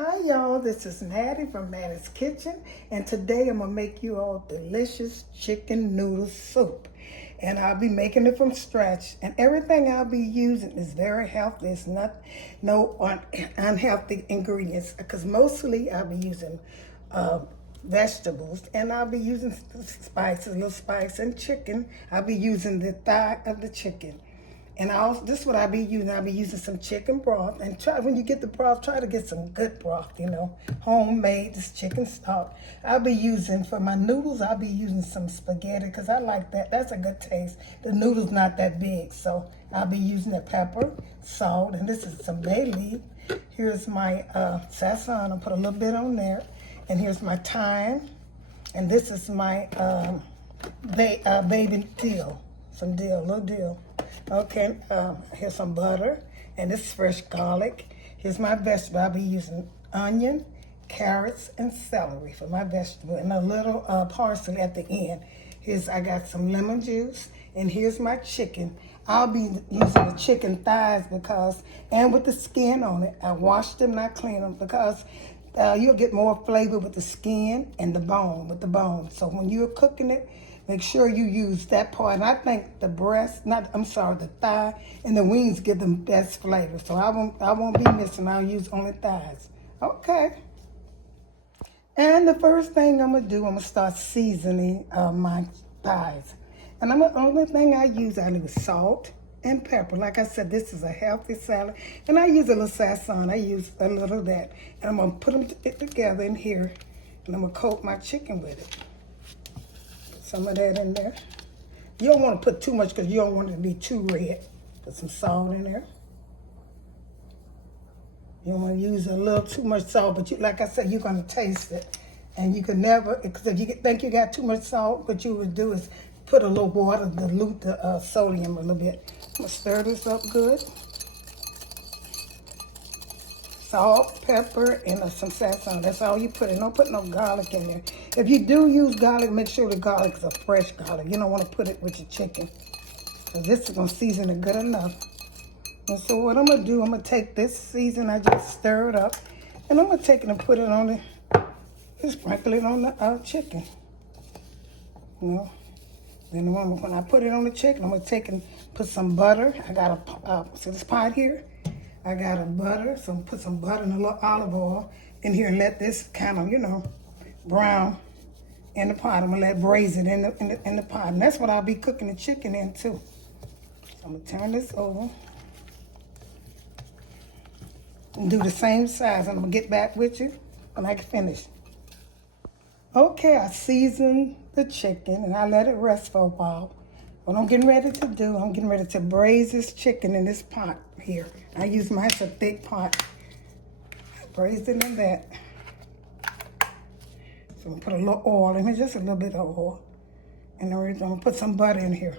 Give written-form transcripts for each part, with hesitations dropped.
Hi y'all, this is Mattie from Mattie's Kitchen, and today I'm going to make you all delicious chicken noodle soup. And I'll be making it from scratch, and everything I'll be using is very healthy. It's no unhealthy ingredients, because mostly I'll be using vegetables, and I'll be using spices, little spice, and chicken. I'll be using the thigh of the chicken. And this is what I'll be using. I'll be using some chicken broth. And when you get the broth, try to get some good broth, homemade, this chicken stock. I'll be using, for my noodles, I'll be using some spaghetti because I like that. That's a good taste. The noodle's not that big. So I'll be using the pepper, salt, and this is some bay leaf. Here's my Sazon. I'll put a little bit on there. And here's my thyme. And this is my baby dill. Some dill, little dill. Okay, here's some butter, and this is fresh garlic. Here's my vegetable. I'll be using onion, carrots, and celery for my vegetable, and a little parsley at the end. I got some lemon juice, and here's my chicken. I'll be using the chicken thighs and with the skin on it. I washed them and I cleaned them because you'll get more flavor with the skin and the bone, So when you're cooking it, make sure you use that part. And I think the thigh and the wings give them best flavor. So I won't be missing. I'll use only thighs. Okay. And the first thing I'm gonna do, I'm gonna start seasoning my thighs. And the only thing I use salt and pepper. Like I said, this is a healthy salad. And I use a little Sazon. I use a little of that. And I'm gonna put them together in here. And I'm gonna coat my chicken with it. Some of that in there. You don't want to put too much because you don't want it to be too red. Put some salt in there. You don't want to use a little too much salt, but like I said, you're going to taste it. And you can never, because if you think you got too much salt, what you would do is put a little water, dilute the sodium a little bit. I'm going to stir this up good. Salt, pepper, and some Sazon. That's all you put in. Don't put no garlic in there. If you do use garlic, make sure the garlic is a fresh garlic. You don't want to put it with your chicken, because this is going to season it good enough. And so what I'm going to do, I'm going to take this season, I just stir it up, and I'm going to take it and put it on just sprinkle it on the chicken. Then when I put it on the chicken, I'm going to take and put some butter. I got see this pot here? I got a butter, so I'm put some butter and a little olive oil in here and let this kind of, brown in the pot. I'm gonna let it braise it in the pot, and that's what I'll be cooking the chicken in too. So I'm gonna turn this over and do the same size. I'm gonna get back with you when I can finish. Okay, I seasoned the chicken and I let it rest for a while. What I'm getting ready to do, I'm getting ready to braise this chicken in this pot here. I use it's a thick pot. I braised it in that. So I'm gonna put a little oil in here, just a little bit of oil. And then I'm gonna put some butter in here.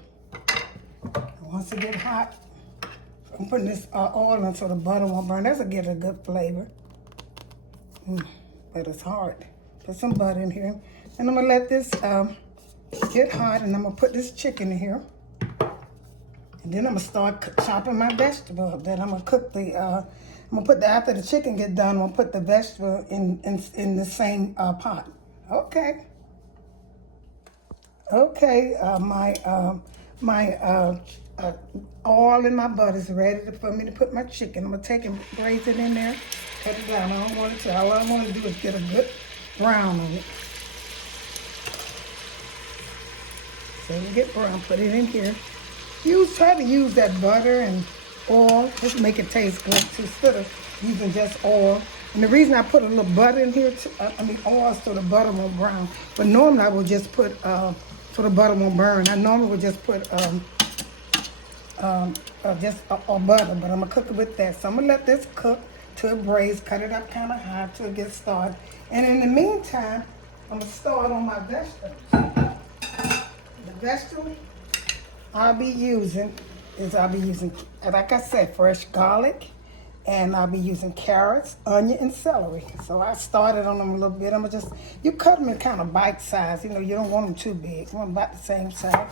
And once it gets hot, I'm putting this oil in so the butter won't burn. That'll get a good flavor. But it's hard. Put some butter in here. And I'm gonna let this get hot, and I'm gonna put this chicken in here. And then I'm gonna start chopping my vegetable up. Then I'm gonna cook after the chicken get done, I'm gonna put the vegetable in the same pot. Okay. Okay, my oil and my butter is ready for me to put my chicken. I'm gonna take and braise it in there, cut it down. I don't want it to, all I want to do is get a good brown on it. So we get brown, put it in here. Try to use that butter and oil, just make it taste good too, instead of using just oil. And the reason I put a little butter in here, oil, so the butter won't brown. But normally I would just put, so the butter won't burn. I normally would just put just butter, but I'm gonna cook it with that. So I'm gonna let this cook till it braise, cut it up kind of high till it gets started. And in the meantime, I'm gonna start on my vegetables. The vegetable I'll be using, like I said, fresh garlic, and I'll be using carrots, onion, and celery. So I started on them a little bit. You cut them in kind of bite size. You don't want them too big. You want them about the same size,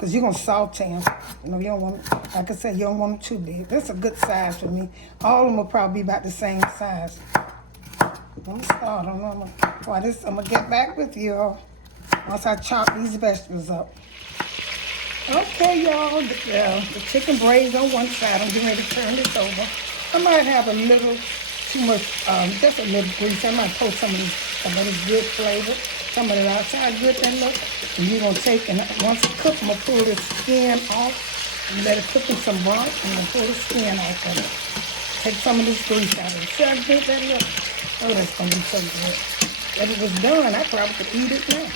because you're going to saute them. You don't want, like I said, you don't want them too big. That's a good size for me. All of them will probably be about the same size. I'm starting. I'm gonna get back with you once I chop these vegetables up. Okay, y'all, the chicken braised on one side. I'm getting ready to turn this over. I might have a little too much, just a little grease. I might pour some of this good flavor, some of it outside good that look. And you're gonna take, and once it's cooked, I'm gonna pull the skin off and let it cook in some broth, and then pull the skin off of it. Take some of this grease out of it. See how good that look? Oh, that's gonna be so good. If it was done, I probably could eat it now.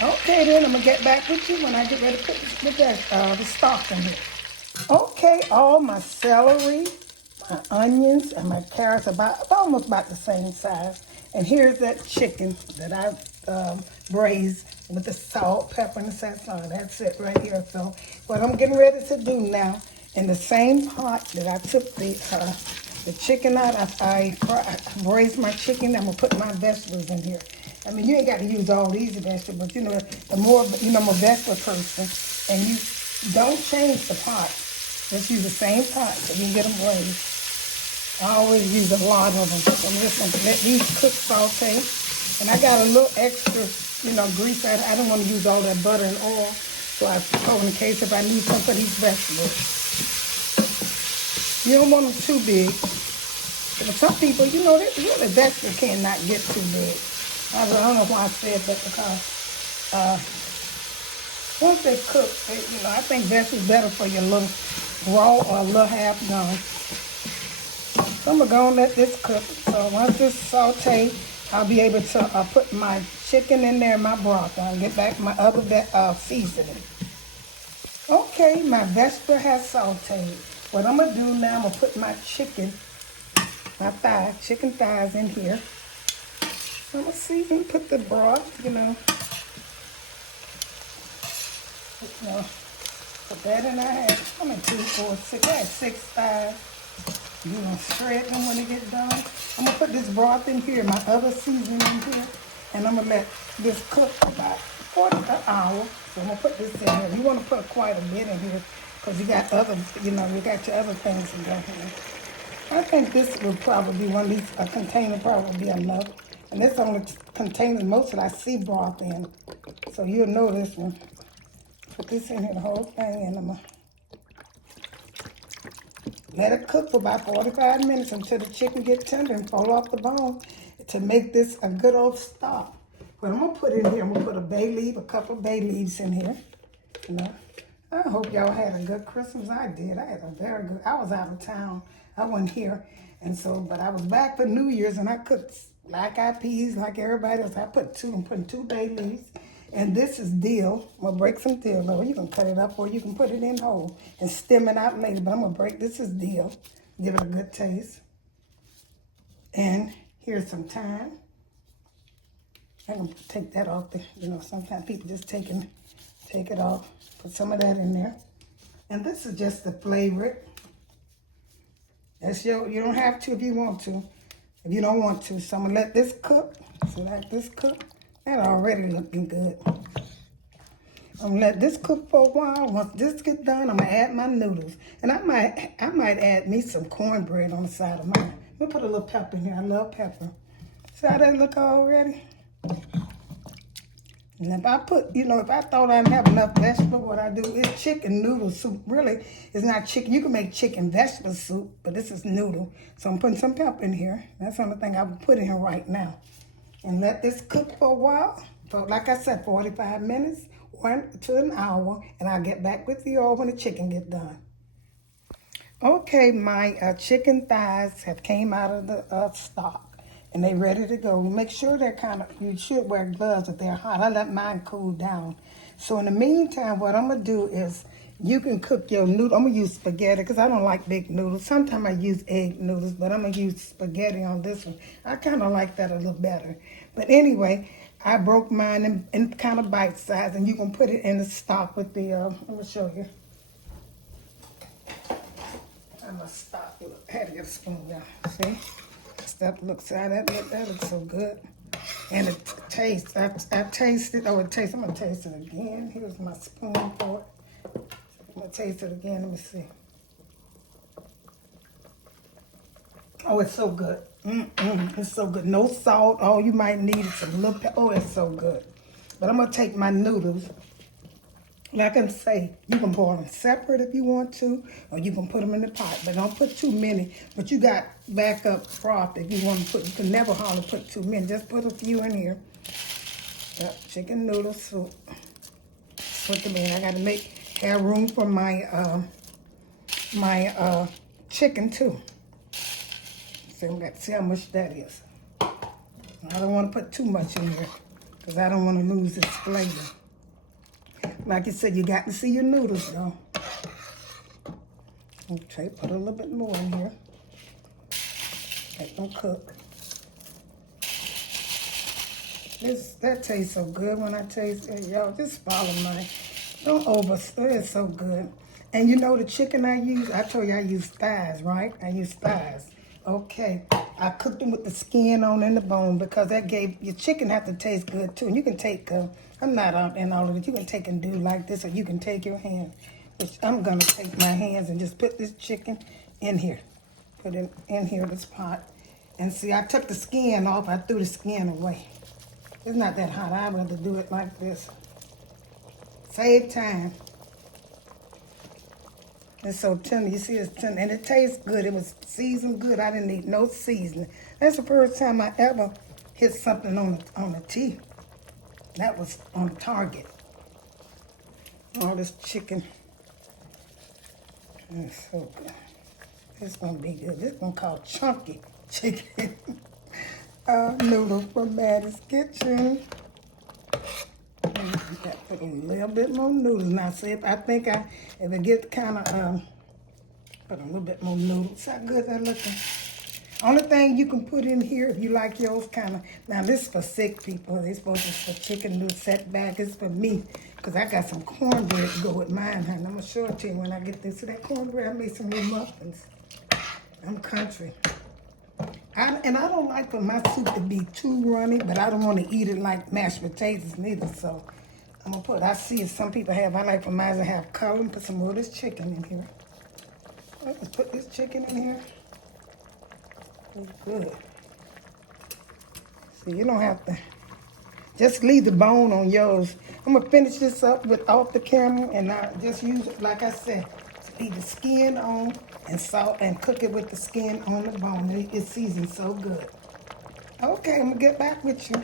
Okay, then I'm gonna get back with you when I get ready to put the stock in here. Okay, all my celery, my onions, and my carrots almost about the same size. And here's that chicken that I braised with the salt, pepper, and the Sazon. That's it right here. So what I'm getting ready to do now, in the same pot that I took the chicken out, I braised my chicken. I'm gonna put my vegetables in here. I mean, you ain't got to use all these vegetables. You know, the more, I'm a vegetable person, and you don't change the pot. Just use the same pot so you can get them braised. I always use a lot of them. So I'm just going to let these cook saute. And I got a little extra, grease. I didn't want to use all that butter and oil. So I throw in case if I need some for these vegetables. You don't want them too big. But some people, really vegetable cannot get too big. I don't know why I said that, because once they cook, I think vegetables better for your little raw or a little half done. So I'm going to go and let this cook. So once this saute, I'll be able to put my chicken in there, my broth. I'll get back my other seasoning. Okay, my vegetable has sauteed. What I'm going to do now, I'm going to put my chicken thighs in here. So I'm going to season, put the broth, put that in. I had 2, 4, 6, I had 6 thighs. Shred them when they get done. I'm going to put this broth in here, my other seasoning in here, and I'm going to let this cook for about an hour. So I'm going to put this in here. You want to put quite a bit in here because you got other, you got your other things to go here. I think this will probably be one of these, a container probably be enough. And this only contains most of I see broth in. So you'll know this one. Put this in here, the whole thing, and I'm going to let it cook for about 45 minutes until the chicken gets tender and fall off the bone to make this a good old stock. What I'm going to put in here, I'm going to put a couple of bay leaves in here. I hope y'all had a good Christmas. I did. I had a very good, I was out of town. I wasn't here. And so, but I was back for New Year's and I cooked black-eyed peas like everybody else. I'm putting 2 bay leaves. And this is dill. I'm going to break some dill over. You can cut it up or you can put it in whole and stem it out later. But I'm going to break, this is dill. Give it a good taste. And here's some thyme. I'm going to take that off. Sometimes people just take it off. Put some of that in there. And this is just to flavor it. You don't have to if you want to. If you don't want to. So I'm going to let this cook. So let this cook. That already looking good. I'm going to let this cook for a while. Once this gets done, I'm going to add my noodles. And I might add me some cornbread on the side of mine. Let me put a little pepper in here. I love pepper. See how that look already? And if I put, if I thought I didn't have enough vegetable, what I do is chicken noodle soup. Really, it's not chicken. You can make chicken vegetable soup, but this is noodle. So I'm putting some pepper in here. That's the only thing I would put in here right now. And let this cook for a while. So like I said, 45 minutes, 1 to an hour. And I'll get back with you all when the chicken gets done. Okay, my chicken thighs have came out of the stock. And they're ready to go. Make sure you should wear gloves if they're hot. I let mine cool down. So in the meantime, what I'm going to do is you can cook your noodle. I'm going to use spaghetti because I don't like big noodles. Sometimes I use egg noodles, but I'm going to use spaghetti on this one. I kind of like that a little better. But anyway, I broke mine in kind of bite size, and you can put it in the stock with the, I'm going to show you. I'm going to stop. Look, I had to get a spoon down. See? That looks so good. And it tastes, I tasted, it tastes, I'm going to taste it again. Here's my spoon for it. I'm going to taste it again, let me see. Oh, it's so good. It's so good. No salt. All you might need is some little pepper. Oh, it's so good. But I'm going to take my noodles. Like I say, you can pour them separate if you want to, or you can put them in the pot. But don't put too many. But you got backup broth if you want to put. You can never hardly put too many. Just put a few in here. Yep, chicken noodle soup. Put them in. I got to have room for my chicken too. See how much that is. I don't want to put too much in here because I don't want to lose its flavor. Like you said, you got to see your noodles though. Okay, put a little bit more in here. Let them cook. That tastes so good when I taste it. Y'all, just follow mine. Don't overstir it. So good. And you know the chicken I use, I told you I use thighs, right? I use thighs. Okay. I cooked them with the skin on and the bone because that gave, your chicken have to taste good too. And you can take, I'm not out in all of it. You can take and do like this, or you can take your hand. Which I'm going to take my hands and just put this chicken in here. Put it in here, this pot. And see, I took the skin off. I threw the skin away. It's not that hot. I'd rather do it like this. Save time. It's so tender. You see, it's tender. And it tastes good. It was seasoned good. I didn't need no seasoning. That's the first time I ever hit something on the tea. That was on Target. All this chicken. It's so good. It's going to be good. This one called chunky chicken. Noodle from Mattie's Kitchen. Put a little bit more noodles. Now, see, if it gets kind of, put a little bit more noodles. How good that looking? Only thing you can put in here, if you like yours kind of, now this is for sick people. They're supposed to for chicken noodle setback. It's for me, because I got some cornbread to go with mine, honey. I'm going to show it to you when I get this. See that cornbread? I made some little muffins. I'm country. And I don't like for my soup to be too runny, but I don't want to eat it like mashed potatoes neither. So I'm going to put, I see if some people have, I like for mine to have color and put some more of this chicken in here. Let's put this chicken in here. It's good. See, you don't have to, just leave the bone on yours. I'm going to finish this up off the camera, and I just use it, like I said, leave the skin on and salt and cook it with the skin on the bone. It's seasoned so good. Okay, I'm gonna get back with you.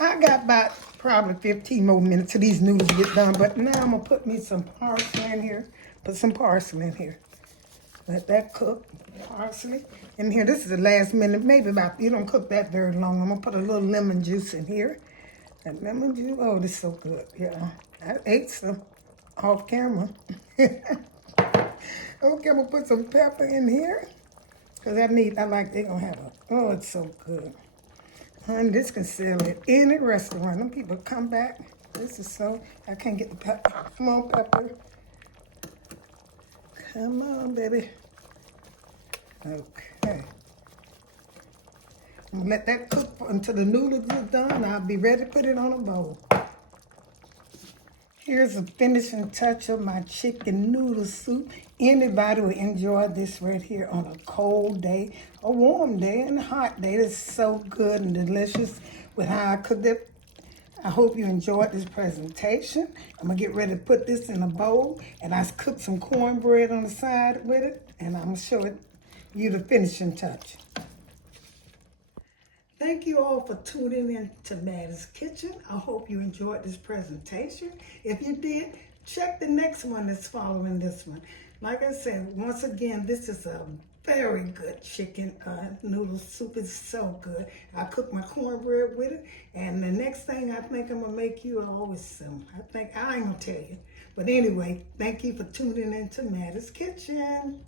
I got about probably 15 more minutes till these noodles get done, but now I'm gonna put me some parsley in here. Put some parsley in here. Let that cook. Parsley in here. This is the last minute, maybe about, you don't cook that very long. I'm gonna put a little lemon juice in here. That lemon juice, oh, this is so good. Yeah, I ate some off camera. Okay, I'm gonna put some pepper in here. Cause they're gonna have oh, it's so good. Honey, this can sell at any restaurant. Them people come back. This is so, I can't get the pepper. Come on, pepper. Come on, baby. Okay. I'm gonna let that cook until the noodles is done. I'll be ready to put it on a bowl. Here's a finishing touch of my chicken noodle soup. Anybody will enjoy this right here on a cold day, a warm day, and a hot day. It's so good and delicious with how I cooked it. I hope you enjoyed this presentation. I'm going to get ready to put this in a bowl, and I cooked some cornbread on the side with it, and I'm going to show you the finishing touch. Thank you all for tuning in to Mattie's Kitchen. I hope you enjoyed this presentation. If you did, check the next one that's following this one. Like I said, once again, this is a very good chicken noodle soup. It's so good. I cooked my cornbread with it, and the next thing I think I'm gonna make you always some. I ain't gonna tell you. But anyway, thank you for tuning in to Mattie's Kitchen.